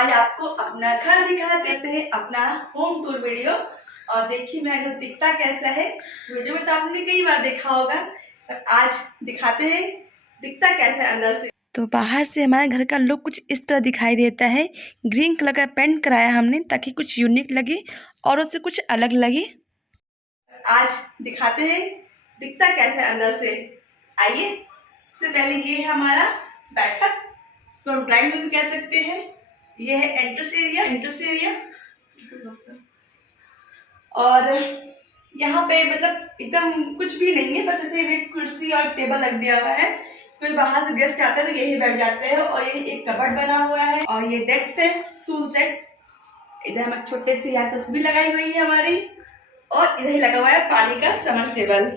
आज आपको अपना घर दिखा देते हैं, अपना होम टूर वीडियो। और देखिए मेरा घर दिखता कैसा है। वीडियो में तो आपने कई बार देखा होगा, पर आज दिखाते हैं दिखता कैसा है अंदर से। तो बाहर से हमारे घर का लुक कुछ इस तरह दिखाई देता है। ग्रीन कलर का पेंट कराया हमने ताकि कुछ यूनिक लगे और उससे कुछ अलग लगे। आज दिखाते हैं दिखता कैसा है अंदर से। आइए, सबसे पहले ये है हमारा बैठक, तो ड्राइंग रूम भी कह सकते हैं। ये है एंट्रेंस एरिया। और यहाँ पे मतलब एकदम कुछ भी नहीं है, बस ऐसे एक कुर्सी और टेबल रख दिया हुआ है। कोई बाहर से गेस्ट आता है तो यही बैठ जाते हैं। और ये एक कबर्ड बना हुआ है और ये डेस्क है, शूज डेस्क। इधर हमारे छोटे से यहाँ तस्वीर लगाई हुई है हमारी, और इधर ही लगा हुआ है पानी का समरसेबल।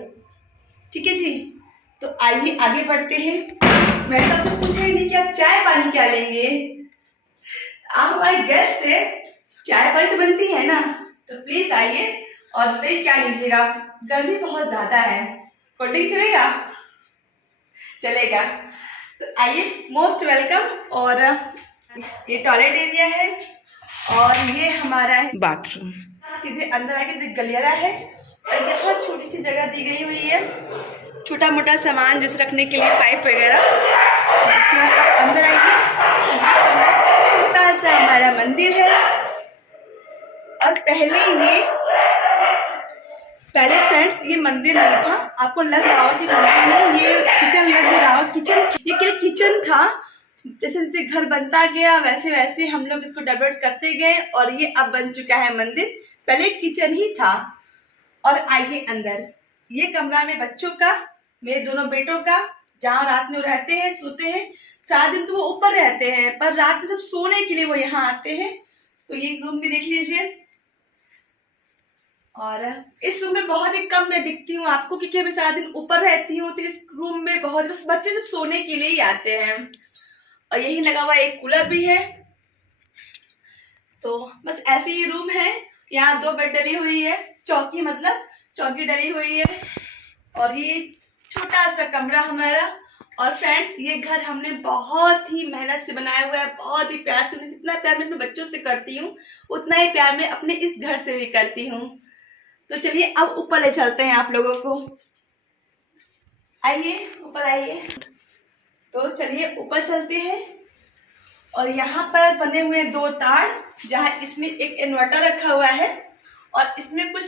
ठीक है जी, तो आइए आगे बढ़ते हैं। मैंने तो आपसे पूछा ही नहीं कि आप चाय पानी क्या लेंगे। आप हमारे गेस्ट है, चाय पानी तो बनती है ना, तो प्लीज आइए और बताइए क्या लीजिएगा। गर्मी बहुत ज्यादा है, कोल्ड ड्रिंक चलेगा? चलेगा, तो आइए, मोस्ट वेलकम। और ये टॉयलेट एरिया है और ये हमारा है बाथरूम। सीधे अंदर आके गलियारा है और यहाँ छोटी सी जगह दी गई हुई है, छोटा मोटा सामान जैसे रखने के लिए, पाइप वगैरह। इसके बाद आप अंदर आइए, छोटा सा हमारा मंदिर है। और पहले फ्रेंड्स ये मंदिर नहीं था। आपको लग रहा हो कि मंदिर नहीं, ये किचन लग भी रहा हो। ये क्या किचन था। जैसे जैसे घर बनता गया वैसे वैसे हम लोग इसको डेवलप करते गए और ये अब बन चुका है मंदिर। पहले किचन ही था। और आइए अंदर, ये कमरा में बच्चों का, मेरे दोनों बेटों का, जहाँ रात में वो रहते हैं, सोते हैं। सारा दिन तो वो ऊपर रहते हैं, पर रात में सब सोने के लिए वो यहाँ आते हैं। तो ये रूम भी देख लीजिए। और इस रूम में बहुत ही कम मैं दिखती हूँ आपको, क्योंकि मैं सारा दिन ऊपर रहती हूँ। तो इस रूम में बहुत बस बच्चे सब सोने के लिए ही आते हैं। और यही लगा हुआ एक कूलर भी है। तो बस ऐसे ही रूम है। यहाँ 2 बेड डली हुई है, चौकी डली हुई है। और ये छोटा सा कमरा हमारा। और फ्रेंड्स, ये घर हमने बहुत ही मेहनत से बनाया हुआ है, बहुत ही प्यार से। जितना प्यार मैं अपने बच्चों से करती हूँ, उतना ही प्यार मैं अपने इस घर से भी करती हूँ। तो चलिए अब ऊपर ले चलते हैं आप लोगों को। आइए, ऊपर आइए। तो चलिए ऊपर चलते हैं। और यहाँ पर बने हुए 2 तार, जहाँ इसमें एक इन्वर्टर रखा हुआ है और इसमें कुछ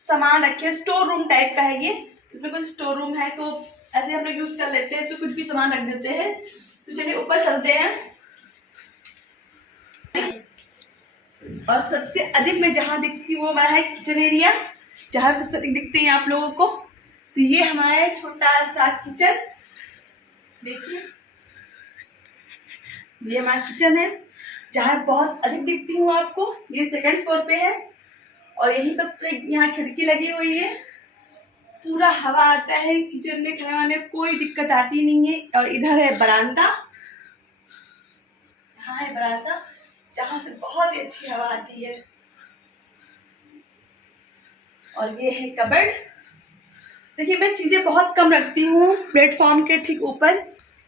सामान रखे, स्टोर रूम टाइप का है ये। इसमें कुछ स्टोर रूम है, तो ऐसे हम लोग यूज कर लेते हैं, तो कुछ भी सामान रख देते हैं। तो चलिए ऊपर चलते हैं। और सबसे अधिक मैं जहाँ दिखती हूँ वो हमारा है किचन एरिया, जहाँ सबसे अधिक दिखते हैं आप लोगों को। तो ये हमारा है छोटा सा किचन, देखिए ये हमारा किचन है, जहाँ बहुत अधिक दिखती हूँ आपको। ये 2nd फ्लोर पे है और यहीं पर यहाँ खिड़की लगी हुई है, पूरा हवा आता है। किचन में खाने वाने कोई दिक्कत आती नहीं है। और इधर है बरामदा, यहाँ है बरामदा, जहाँ से बहुत ही अच्छी हवा आती है। और ये है कबर्ड। देखिए मैं चीजें बहुत कम रखती हूँ प्लेटफॉर्म के ठीक ऊपर,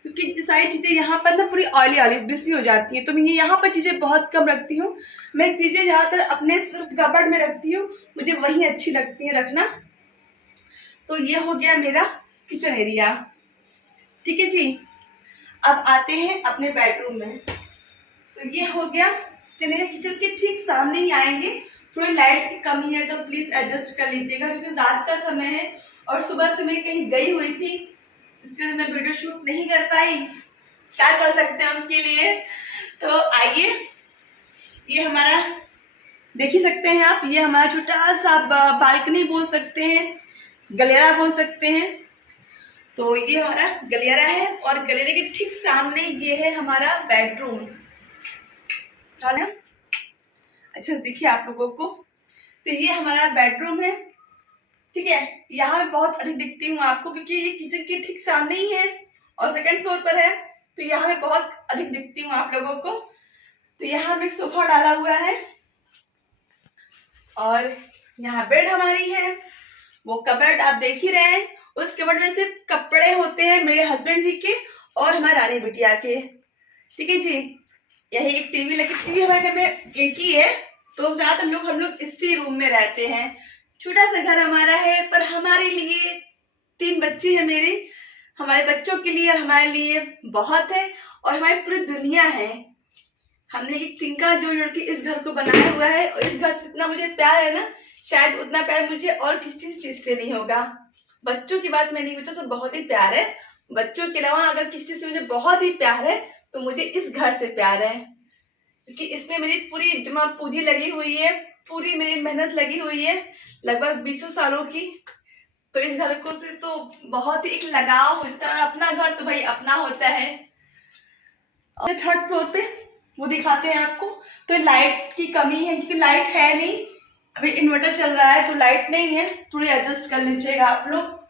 क्योंकि सारी चीजें यहाँ पर ना पूरी ऑयली ग्रीसी हो जाती है। तो मैं यहाँ पर चीजें बहुत कम रखती हूँ। मैं चीजें ज्यादातर अपने कबर्ड में रखती हूँ, मुझे वही अच्छी लगती है रखना। तो ये हो गया मेरा किचन एरिया। ठीक है जी, अब आते हैं अपने बेडरूम में। तो ये हो गया किचन एरिया। किचन के ठीक सामने ही आएंगे। थोड़ी लाइट्स की कमी है तो प्लीज एडजस्ट कर लीजिएगा, क्योंकि रात का समय है और सुबह से मैं कहीं गई हुई थी, इसके लिए मैं वीडियो शूट नहीं कर पाई। क्या कर सकते हैं उसके लिए। तो आइए, ये हमारा देख ही सकते हैं आप, ये हमारा छोटा सा बालकनी बोल सकते हैं, गलियारा बोल सकते हैं। तो ये हमारा गलियारा है और गलियारे के ठीक सामने ये है हमारा बेडरूम। अच्छा देखिए आप लोगों को, तो ये हमारा बेडरूम है। ठीक है, यहाँ मैं बहुत अधिक दिखती हूँ आपको, क्योंकि ये किचन के ठीक सामने ही है और 2nd फ्लोर पर है। तो यहाँ मैं बहुत अधिक दिखती हूँ आप लोगों को। तो यहाँ में एक सोफा डाला हुआ है और यहाँ बेड हमारी है। वो कबर्ड आप देख ही रहे हैं, उस कबर्ड में सिर्फ कपड़े होते हैं मेरे हस्बैंड जी के और हमारे रानी बिटिया के। ठीक है जी, यही एक टीवी लगी, टीवी हमारे घर में एक ही है, तो ज्यादातर हम लोग इसी रूम में रहते हैं। छोटा सा घर हमारा है, पर हमारे लिए 3 बच्चे हैं मेरे, हमारे बच्चों के लिए हमारे लिए बहुत है, और हमारी पूरी दुनिया है। हमने एक तिनका जोड़ के इस घर को बनाया हुआ है, और इस घर से इतना मुझे प्यार है ना, शायद उतना प्यार मुझे और किसी चीज से नहीं होगा। बच्चों की बात मैं नहीं पूछता, सब बहुत ही प्यार है। बच्चों के अलावा अगर किसी चीज से मुझे बहुत ही प्यार है तो मुझे इस घर से प्यार है, क्योंकि इसमें मेरी पूरी जमा पूंजी लगी हुई है, पूरी मेरी मेहनत लगी हुई है, लगभग 20 सालों की। तो इस घर को से तो बहुत ही एक लगाव होता है। अपना घर तो भाई अपना होता है। और 3rd फ्लोर पे वो दिखाते हैं आपको। तो लाइट की कमी है, क्योंकि लाइट है नहीं, अभी इन्वर्टर चल रहा है तो लाइट नहीं है, थोड़ी एडजस्ट कर लीजिएगा आप लोग।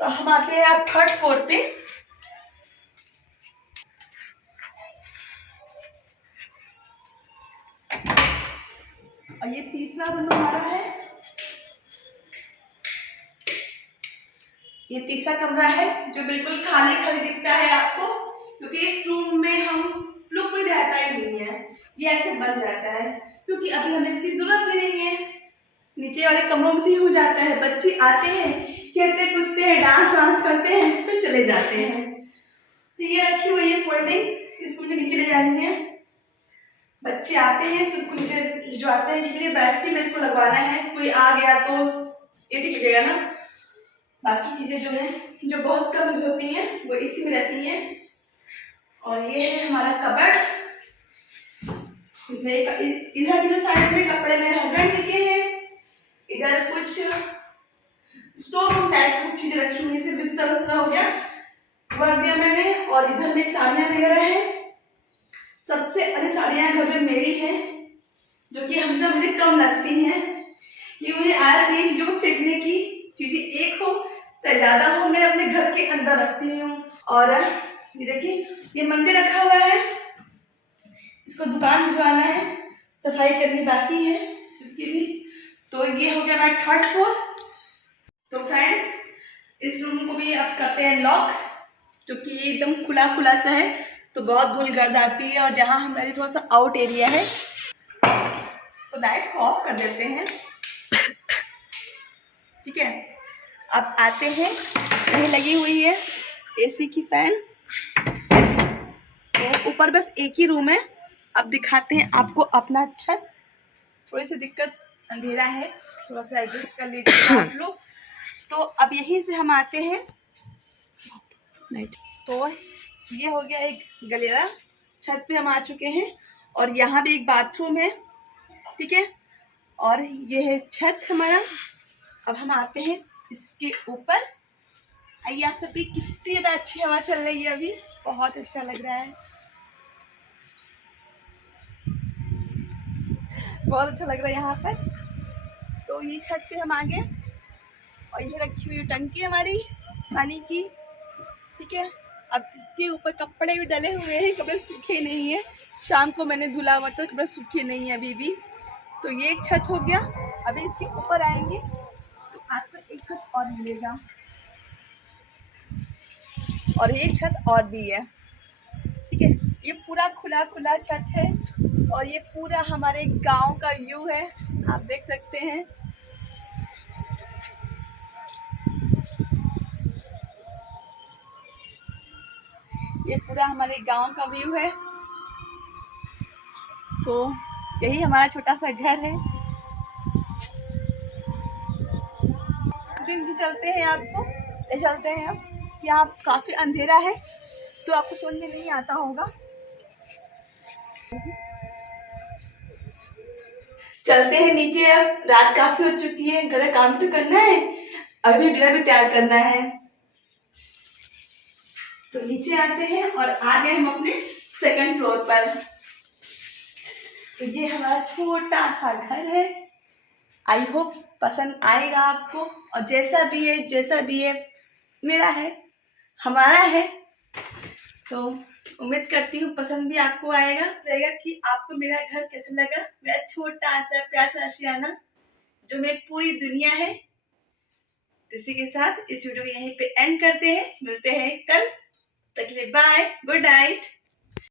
तो हम आते हैं आप 3rd फ्लोर पे। और ये तीसरा रूम हमारा है, ये तीसरा कमरा है जो बिल्कुल खाली खाली दिखता है आपको, क्योंकि इस रूम में हम लोग कोई रहता ही नहीं है, ये ऐसे बन जाता है, क्योंकि अभी हमें इसकी जरूरत भी नहीं है। नीचे वाले कमरों में से हो जाता है, बच्चे आते हैं, खेलते कूदते हैं, डांस वांस करते हैं, फिर चले जाते हैं। तो ये रखी हुई है फोल्डिंग, इसको मुझे नीचे ले जानी है। बच्चे आते हैं तो इसको नीचे भिजवाते हैं, क्योंकि बैठती में इसको लगवाना है, कोई आ गया तो ये ठीक लगेगा ना। बाकी चीजें जो है जो बहुत कम यूज होती हैं वो इसी में रहती हैं। और ये है हमारा कबर्ड, इधर जो साइड में कपड़े मेरे हस्बैंड के हैं, इधर कुछ स्टोर रूम टाइप कुछ चीजें रखी हुई, जैसे बिस्तर उस्तर हो गया वो रख दिया मैंने। और इधर में साड़ियाँ वगैरह है, सबसे अधिक साड़ियाँ घर में मेरी हैं, जो कि हमेशा मुझे कम लगती हैं। ये मुझे आदत नहीं चीजों को फेंकने की, चीजें एक हो चाहे ज्यादा हो, मैं अपने घर के अंदर रखती हूँ। और ये देखिए ये मंदिर रखा हुआ है, इसको दुकान भिजवाना है, सफाई करनी बाकी है इसकी भी। तो ये हो गया हमारा 3rd फ्लोर। तो फ्रेंड्स इस रूम को भी अब करते हैं लॉक, क्योंकि ये एकदम खुला खुला सा है तो बहुत धूल गर्द आती है। और जहाँ हमारा थोड़ा सा आउट एरिया है तो लाइट को ऑफ कर देते हैं, ठीक है। अब आते हैं, यही लगी हुई है एसी की फैन, तो ऊपर बस एक ही रूम है। अब दिखाते हैं आपको अपना छत। थोड़ी सी दिक्कत, अंधेरा है, थोड़ा सा एडजस्ट कर लीजिए आप लोग। तो अब यहीं से हम आते हैं, तो ये हो गया एक गलेरा, छत पे हम आ चुके हैं। और यहाँ भी एक बाथरूम है, ठीक है। और ये है छत हमारा। अब हम आते हैं इसके ऊपर। आइए आप सबकी कितनी ज़्यादा अच्छी हवा चल रही है, अभी बहुत अच्छा लग रहा है, बहुत अच्छा लग रहा है यहाँ पर। तो ये छत पे हम आ गए, और ये रखी हुई टंकी हमारी पानी की, ठीक है। अब इसके ऊपर कपड़े भी डले हुए हैं, कपड़े सूखे नहीं है, शाम को मैंने धुला हुआ था, कपड़े सूखे नहीं है अभी भी। तो ये एक छत हो गया। अभी इसके ऊपर आएंगे तो आपको एक छत और मिलेगा, और एक छत और भी है, ठीक है। ये पूरा खुला खुला छत है, और ये पूरा हमारे गांव का व्यू है, आप देख सकते हैं। ये पूरा हमारे गांव का व्यू है। तो यही हमारा छोटा सा घर है। जी चलते हैं, आपको ले चलते हैं अब, यहाँ काफी अंधेरा है तो आपको समझ में नहीं आता होगा। चलते हैं नीचे, अब रात काफी हो चुकी है, घर का काम तो करना है, अभी डिनर भी तैयार करना है। तो नीचे आते हैं और आ गए हम अपने 2nd फ्लोर पर। तो ये हमारा छोटा सा घर है, आई होप पसंद आएगा आपको। और जैसा भी है मेरा है, हमारा है, तो उम्मीद करती हूँ पसंद भी आपको आएगा रहेगा। कि आपको मेरा घर कैसा लगा, मेरा छोटा सा प्यारा सा आशियाना जो मेरी पूरी दुनिया है। इसी के साथ इस वीडियो को यहीं पे एंड करते हैं, मिलते हैं कल, तक के लिए बाय, गुड नाइट।